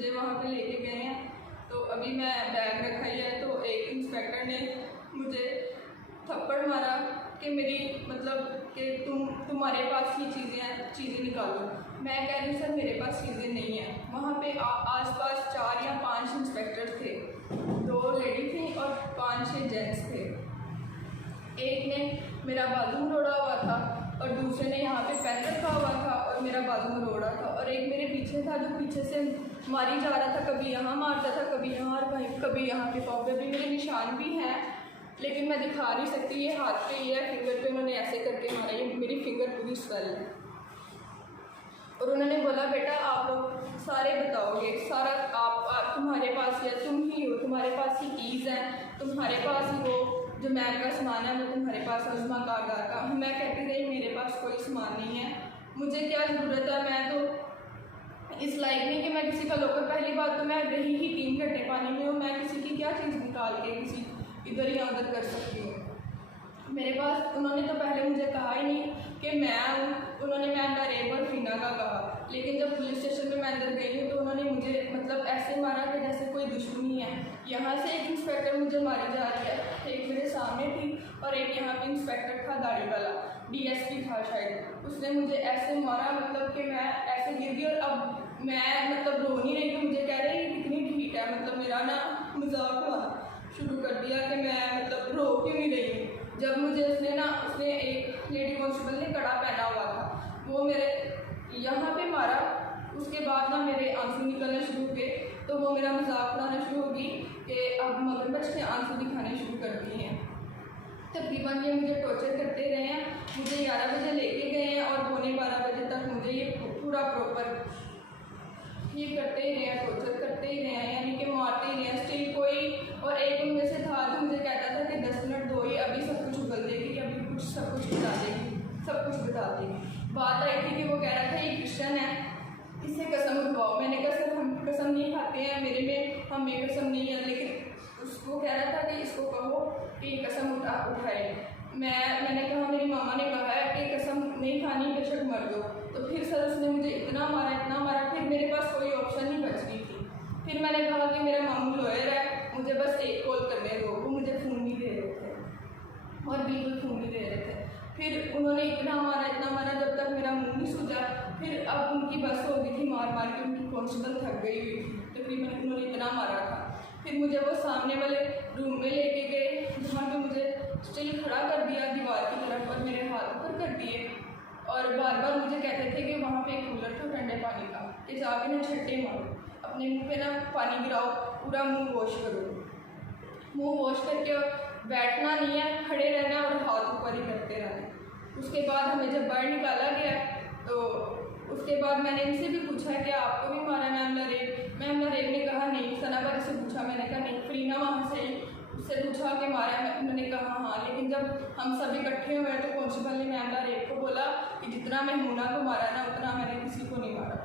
मुझे वहाँ पे लेके गए हैं। तो अभी मैं बैग रखा ही है तो एक इंस्पेक्टर ने मुझे थप्पड़ मारा कि मेरी मतलब कि तुम्हारे पास ही चीज़ें निकालो। मैं कह रही हूँ सर मेरे पास चीज़ें नहीं हैं। वहाँ पे आसपास 4 या 5 इंस्पेक्टर थे, 2 लेडी थी और 5-6 जेंट्स थे। एक ने मेरा बाजू मरोड़ा हुआ था और दूसरे ने यहाँ पे पेन रखा हुआ था और मेरा बाजू मरोड़ा था, और एक मेरे पीछे था जो पीछे से मारी जा रहा था, कभी यहाँ मारता था, कभी यहाँ और कभी यहाँ पे पाँव पे। भी मेरे निशान भी हैं लेकिन मैं दिखा नहीं सकती। ये हाथ पे ये है, फिंगर पे उन्होंने ऐसे करके मारा, ये मेरी फिंगर पूरी स्वेल है। और उन्होंने बोला बेटा आप लोग सारे बताओगे, सारा आप तुम्हारे पास या तुम ही हो, तुम्हारे पास ही कीज़ हैं, तुम्हारे पास ही वो जो मैम का सामान है वो तुम्हारे पास है, उस्मा कारदार का। मैं कहती रही मेरे पास कोई सामान नहीं है, मुझे क्या ज़रूरत है, मैं तो इस लाइक नहीं कि मैं किसी का लोकर। पहली बात तो मैं रही ही 3 घंटे पानी में हूँ, मैं किसी की क्या चीज़ निकाल के किसी इधर या उधर कर सकती हूँ। मेरे पास उन्होंने तो पहले मुझे कहा ही नहीं कि मैं हूँ, उन्होंने मैम रेब और फीना का कहा। लेकिन जब पुलिस स्टेशन में मैं अंदर गई हूँ तो उन्होंने मुझे मतलब ऐसे मारा कि जैसे कोई दुश्मनी है। यहाँ से एक इंस्पेक्टर मुझे मारी जा रही है, एक मेरे सामने थी और एक यहाँ पे इंस्पेक्टर था दाढ़ी वाला, DSP था शायद, उसने मुझे ऐसे मारा मतलब कि मैं ऐसे गिर गई। और अब मैं मतलब रो नहीं रही, तो मुझे कह रही कितनी ढीठ है, मतलब मेरा ना मजाक उड़ाना शुरू कर दिया कि मैं मतलब रो क्यों नहीं रही हूँ। जब मुझे उसने एक लेडी कांस्टेबल ने कड़ा पहना हुआ था, वो मेरे यहाँ पे मारा, उसके बाद ना मेरे आंसू निकलने शुरू हुए। तो वो मेरा मजाक उड़ाना शुरू होगी कि अब मगरमच्छ ने आंसू दिखाने शुरू कर दिए हैं। तकरीबन ये मुझे टॉर्चर करते रहे हैं, मुझे 11 बजे लेके गए हैं और 11:15 बजे तक मुझे ये पूरा प्रॉपर ये करते ही रहे हैं, टॉर्चर करते ही रहे हैं, यानी कि मारते ही रहे हैं स्टिल कोई। और एक उनमें से था जो मुझे कहता था कि 10 मिनट दो ही, अभी सब कुछ उगल देगी, अभी कुछ सब कुछ बता देगी, सब कुछ बता देगी। बात आई थी कि वो कह रहा था ये क्रिश्चियन है, इससे कसम उठवाओ। मैंने कहा सर हम कसम नहीं खाते हैं, मेरे में हमें कसम नहीं है। लेकिन उसको कह रहा था कि इसको कहो कि कसम उठाए। मैंने कहा मेरी मामा ने कहा है कि कसम नहीं खानी, बेशक मर दो। तो फिर सर उसने मुझे इतना मारा, फिर मेरे पास कोई ऑप्शन नहीं बच रही थी। फिर मैंने कहा कि मेरा मामू लॉयर है, मुझे बस एक कॉल करने दो। वो मुझे फ़ोन नहीं दे रहे थे और बिल्कुल फ़ोन नहीं दे रहे थे। फिर उन्होंने इतना मारा जब तक मेरा मुंह नहीं सूझा। फिर अब उनकी बस हो गई थी मार के, उनकी कांस्टेबल थक गई हुई थी, तकरीबन उन्होंने इतना मारा था। फिर मुझे वो सामने वाले रूम में लेके गए जहाँ पे मुझे स्टिल खड़ा कर दिया दीवार की तरफ और मेरे हाथ ऊपर कर दिए। और बार बार मुझे कहते थे कि वहाँ पे एक कूलर था ठंडे पानी का, कि जाके ना छट्टे मारो, अपने मुंह पे ना पानी गिराओ, पूरा मुंह वॉश करो। मुंह वॉश करके बैठना नहीं है, खड़े रहना और हाथ ऊपर ही करते रहना। उसके बाद हमें जब बाहर निकाला गया तो उसके बाद मैंने इनसे भी पूछा कि आपको भी मारा मैम नरेब ने कहा नहीं। सनाबारी से पूछा, मैंने कहा नहीं। फरीना वहाँ से उससे पूछा कि मारा है, उन्होंने कहा हाँ। लेकिन जब हम सब इकट्ठे हुए तो कांस्टेबल ने मैम नरेब को बोला कि जितना मैं मुन्ना को मारा ना उतना मैंने किसी को नहीं मारा।